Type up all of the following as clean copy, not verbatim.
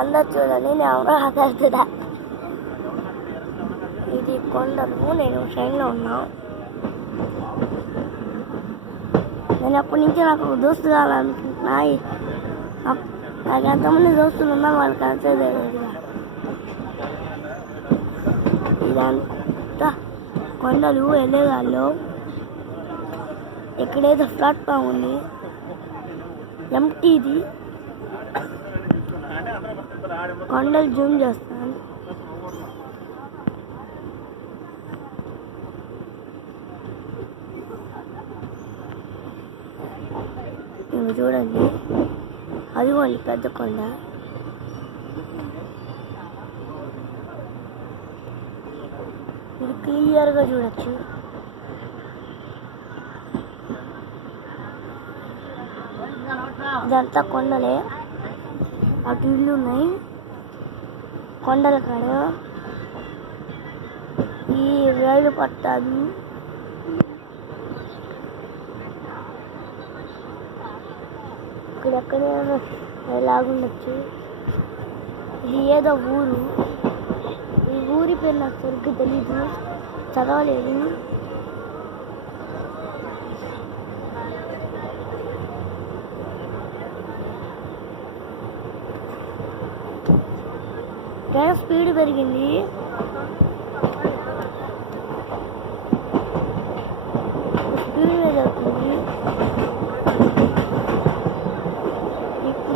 అందరు చూడండి, నేను ఎవరో ఆదరుతుందా. ఇది కొండలు, నేను ట్రైన్లో ఉన్నా. నేను అప్పటి నుంచి నాకు దోస్తులు కావాలనుకుంటున్నా. నాకు ఎంతమంది దోస్తులు ఉన్నా వాళ్ళకి కలిసేదే లేదు. ఇదంతా కొండలు వెళ్ళేవాళ్ళు. ఎక్కడేదో ప్లాట్ఫామ్ ఉంది, ఎంటీది. కొండలు జూమ్ చేస్తాను. ఇవి చూడండి, అదిగోండి పెద్ద కొండ. ఇది క్లియర్గా చూడొచ్చు. ఇదంతా కొండలే, అటు ఇల్లు ఉన్నాయి కొండల కాడ. ఈ రైలు పట్టాలు ఇక్కడెక్కడే ఎలాగుండొచ్చు. ఇది ఏదో ఊరు, ఈ ఊరి పేరు నాకు సరిగ్గా తెలీదు, చదవలేదు. ట్రైన్ స్పీడ్ పెరిగింది. స్పీడ్ పెరుగుతుంది.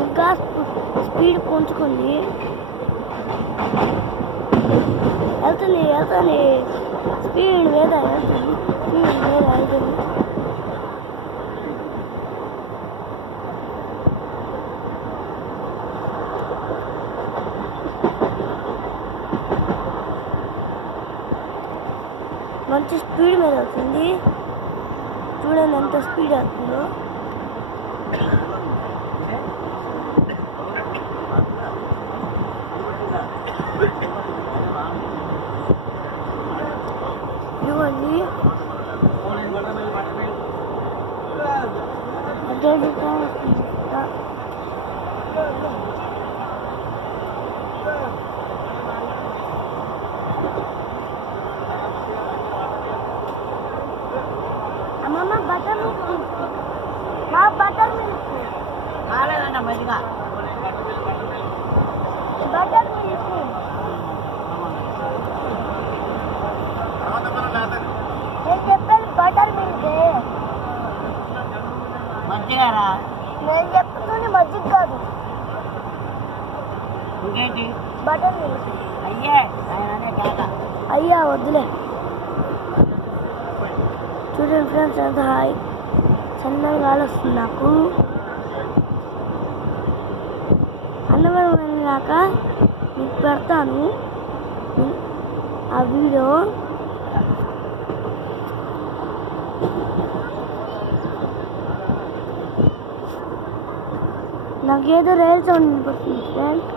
ఇంకా స్పీడ్ పెంచుకుంది. వెళ్తుంది స్పీడ్ మీద వెళ్తుంది. మంచి స్పీడ్ మీద అవుతుంది. చూడండి ఎంత స్పీడ్ అవుతుందో. ఇదిగోండి అమ్మమ్మ బటర్ మిల్క్, మా బటర్ మిల్క్ కాలేదంట. మంచిగా బటర్ మిల్క్ నేను చెప్పాను. బటర్ మిల్క్ మజ్జిగారా? నేను చెప్తుంది మజ్జిగ కాదు. ఇంకేంటి? Butter milk. అయ్యా వద్దులే. చూడండి ఫ్రెండ్స్, ఎంత హాయ్ చల్లగా గాలి వస్తుంది నాకు. అన్నవరం వెళ్ళినాక మీకు పెడతాను ఆ వీడియో. నాకేదో రైలు సౌండ్ వినిపిస్తుంది ఫ్రెండ్స్.